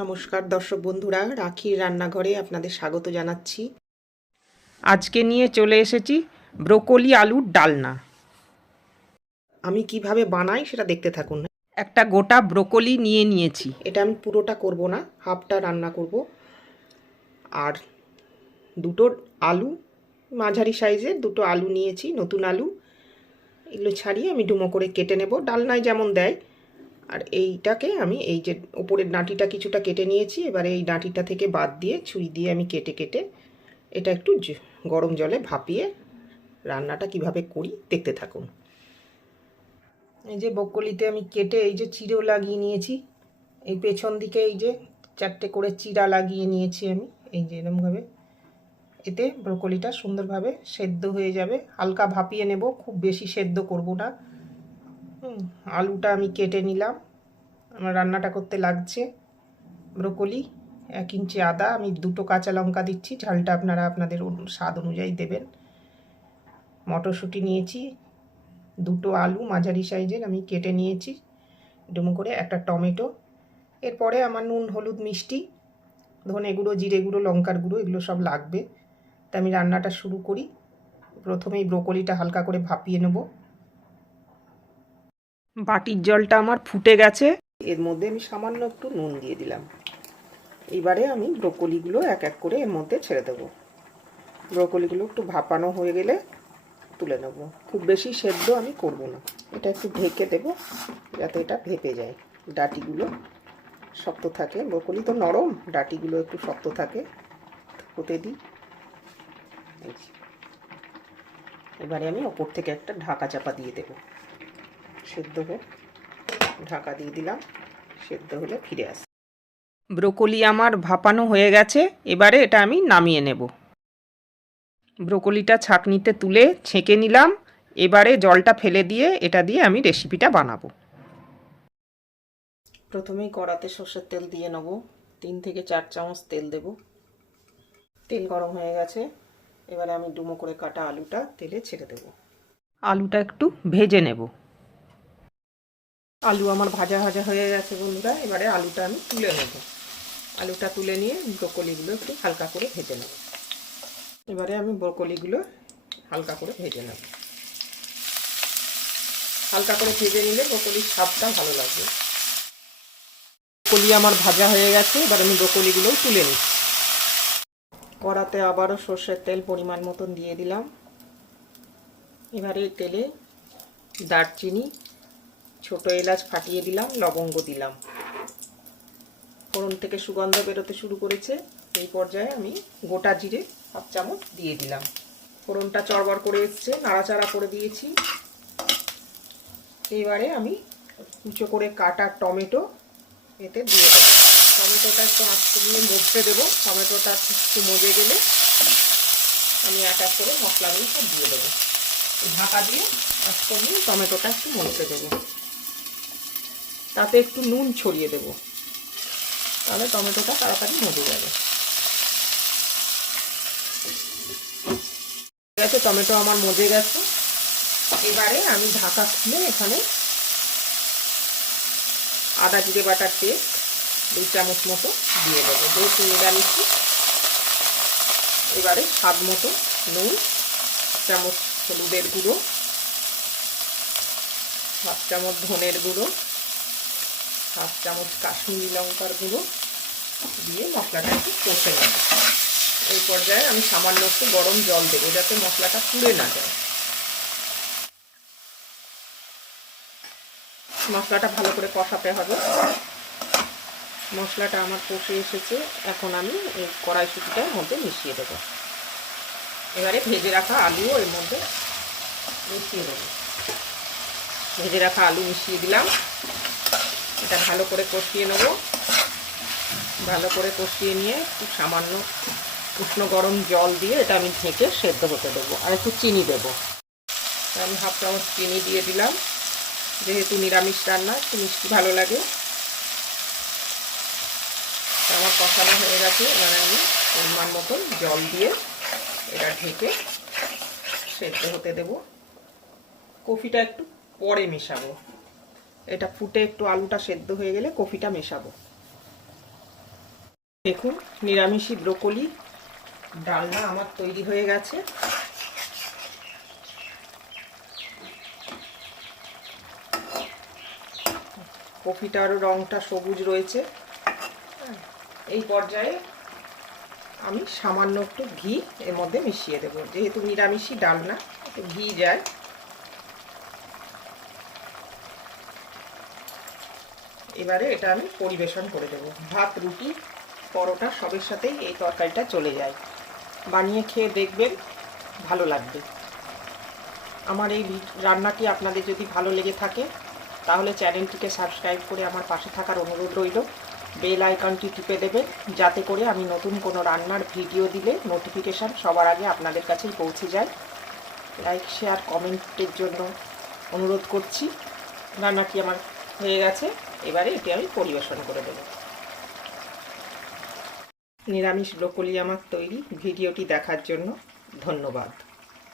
নমস্কার দর্শক বন্ধুরা, রাখির রান্নাঘরে আপনাদের স্বাগত জানাচ্ছি। আজকে নিয়ে চলে এসেছি ব্রোকলি আলুর ডালনা। আমি কিভাবে বানাই সেটা দেখতে থাকুন। একটা গোটা ব্রোকলি নিয়েছি। এটা আমি পুরোটা করব না, হাফটা রান্না করব। আর দুটো আলু, মাঝারি সাইজের দুটো আলু নিয়েছি, নতুন আলু। এগুলো ছাড়িয়ে আমি ডুমো করে কেটে নেব, ডালনায় যেমন দেয়। আর এইটাকে আমি এই যে ওপরের ডাঁটিটা কিছুটা কেটে নিয়েছি, এবারে এই ডাঁটিটা থেকে বাদ দিয়ে ছুরি দিয়ে আমি কেটে কেটে এটা একটু গরম জলে ভাপিয়ে রান্নাটা কিভাবে করি দেখতে থাকুন। এই যে ব্রোকলিতে আমি কেটে এই যে চিড়েও লাগিয়ে নিয়েছি, এই পেছন দিকে এই যে 4টে করে চিড়া লাগিয়ে নিয়েছি আমি, এই যে এরকমভাবে। এতে ব্রোকলিটা সুন্দরভাবে সেদ্ধ হয়ে যাবে। হালকা ভাপিয়ে নেব, খুব বেশি সেদ্ধ করব না। আলুটা আমি কেটে নিলাম। আমার রান্নাটা করতে লাগছে ব্রোকলি, 1 ইঞ্চি আদা, আমি 2টো কাঁচা লঙ্কা দিচ্ছি, ঝালটা আপনারা আপনাদের স্বাদ অনুযায়ী দেবেন। মটরশুঁটি নিয়েছি, 2টো আলু মাঝারি সাইজের আমি কেটে নিয়েছি ডুমো করে, একটা টমেটো। এরপরে আমার নুন, হলুদ, মিষ্টি, ধনে গুঁড়ো, জিরে গুঁড়ো, লঙ্কার গুঁড়ো এগুলো সব লাগবে। তা আমি রান্নাটা শুরু করি। প্রথমেই ব্রোকলিটা হালকা করে ভাপিয়ে নেব। বাটির জলটা আমার ফুটে গেছে। এর মধ্যে আমি সামান্য একটু নুন দিয়ে দিলাম। এবারে আমি ব্রোকলিগুলো এক এক করে এর মধ্যে ছেড়ে দেবো। ব্রোকলিগুলো একটু ভাপানো হয়ে গেলে তুলে নেব। খুব বেশি সেদ্ধ আমি করব না, এটা একটু ঢেকে দেব যাতে এটা ভেপে যায়, ডাঁটিগুলো শক্ত থাকে। ব্রোকলি তো নরম, ডাঁটিগুলো একটু শক্ত থাকে। হতে দিই। এবারে আমি ওপর থেকে একটা ঢাকা চাপা দিয়ে দেব, সেদ্ধ হোক। ঢাকা দিয়ে দিলাম, সেদ্ধ হলে ফিরে আসি। ব্রোকলি আমার ভাপানো হয়ে গেছে, এবারে এটা আমি নামিয়ে নেব। ব্রোকলিটা ছাঁকনিতে তুলে ছেঁকে নিলাম। এবারে জলটা ফেলে দিয়ে এটা দিয়ে আমি রেসিপিটা বানাবো। প্রথমেই কড়াতে সর্ষের তেল দিয়ে নেব, 3 থেকে 4 চামচ তেল দেব। তেল গরম হয়ে গেছে, এবারে আমি ডুমো করে কাটা আলুটা তেলে ছেড়ে দেব। আলুটা একটু ভেজে নেব। আলু আমার ভাজা ভাজা হয়ে গেছে বন্ধুরা, এবারে আলুটা আমি তুলে নেব। আলুটা তুলে নিয়ে ব্রোকলিগুলো একটু হালকা করে ভেজে নেব। এবারে আমি ব্রোকলিগুলো হালকা করে ভেজে নেব। হালকা করে ভেজে নিলে ব্রোকলির স্বাদটা ভালো লাগবে। ব্রোকলি আমার ভাজা হয়ে গেছে, এবার আমি ব্রোকলিগুলো তুলে নিচ্ছি। কড়াতে আবারও সর্ষের তেল পরিমাণ মতন দিয়ে দিলাম। এবারে তেলে দারচিনি, ছোট এলাচ ফাটিয়ে দিলাম, লবঙ্গ দিলাম। ফোড়ন থেকে সুগন্ধ বেরোতে শুরু করেছে। এই পর্যায়ে আমি গোটা জিরে 1/2 চামচ দিয়ে দিলাম। ফোড়নটা চড়বড় করে এসছে, নাড়াচাড়া করে দিয়েছি। এবারে আমি কুচো করে কাটা টমেটো এতে দিয়ে দেবো। টমেটোটা একটু আস্তে দিয়ে মজতে দেবো। টমেটোটা একটু মজে গেলে আমি এক এক করে মশলাগুলো সব দিয়ে দেবো। ঢাকা দিয়ে আস্তে দিয়ে টমেটোটা একটু মজতে দেবো। তাতে একটু নুন ছড়িয়ে দেবো, তাহলে টমেটোটা তাড়াতাড়ি মজে যাবে। গেছে, টমেটো আমার মজে গেছে। এবারে আমি ঢাকা খুলে এখানে আদা জিরে বাটার পেস্ট 2 চামচ মতো দিয়ে দেবো, যেহেতু নিরামিষি। এবারে স্বাদ মতো নুন, 1 চামচ হলুদের গুঁড়ো, 1/2 চামচ ধনের গুঁড়ো, 1/2 চামচ কাশ্মীরি লঙ্কার গুঁড়ো দিয়ে মশলাটা একটু কষে নেব। এই পর্যায়ে আমি সামান্য একটু গরম জল দেবো যাতে মশলাটা পুড়ে না যায়। মশলাটা ভালো করে কষাতে হবে। মশলাটা আমার কষে এসেছে, এখন আমি এই কড়াইশুঁটিটার মধ্যে মিশিয়ে দেবো। এবারে ভেজে রাখা আলুও এর মধ্যে মিশিয়ে দেবো। ভেজে রাখা আলু মিশিয়ে দিলাম। এটা ভালো করে কষিয়ে নেব। ভালো করে কষিয়ে নিয়ে খুব সামান্য উষ্ণ গরম জল দিয়ে এটা আমি ঢেকে সেদ্ধ হতে দেবো। আর একটু চিনি দেবো, আমি 1/2 চামচ চিনি দিয়ে দিলাম, যেহেতু নিরামিষ রান্না একটু মিষ্টি ভালো লাগে। আমার কষানো হয়ে গেছে, এবার আমি পরিমাণ মতন জল দিয়ে এটা ঢেকে সেদ্ধ হতে দেব। কফিটা একটু পরে মেশাবো, এটা ফুটে একটু আলুটা সেদ্ধ হয়ে গেলে কফিটা মেশাবো। দেখুন নিরামিষি ব্রোকলি ডালনা আমার তৈরি হয়ে গেছে। কপিটারও রঙটা সবুজ রয়েছে। এই পর্যায়ে আমি সামান্য একটু ঘি এর মধ্যে মিশিয়ে দেবো, যেহেতু নিরামিষি ডালনা একটু ঘি যায়। এবারে এটা আমি পরিবেশন করে দেবো। ভাত, রুটি, পরোটা সবের সাথেই এই তরকারিটা চলে যায়। বানিয়ে খেয়ে দেখবেন, ভালো লাগবে। আমার এই রান্নাটি আপনাদের যদি ভালো লেগে থাকে তাহলে চ্যানেলটিকে সাবস্ক্রাইব করে আমার পাশে থাকার অনুরোধ রইল। বেল আইকনটি টিপে দেবেন যাতে করে আমি নতুন কোনো রান্নার ভিডিও দিলে নোটিফিকেশান সবার আগে আপনাদের কাছেই পৌঁছে যায়। লাইক, শেয়ার, কমেন্টের জন্য অনুরোধ করছি। রান্নাটি আমার হয়ে গেছে, এবারে এটি আমি পরিবেশন করে দেব। নিরামিষ ব্রোকলি আমার তৈরি। ভিডিওটি দেখার জন্য ধন্যবাদ।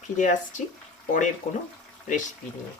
ফিরে আসছি পরের কোনো রেসিপি নিয়ে।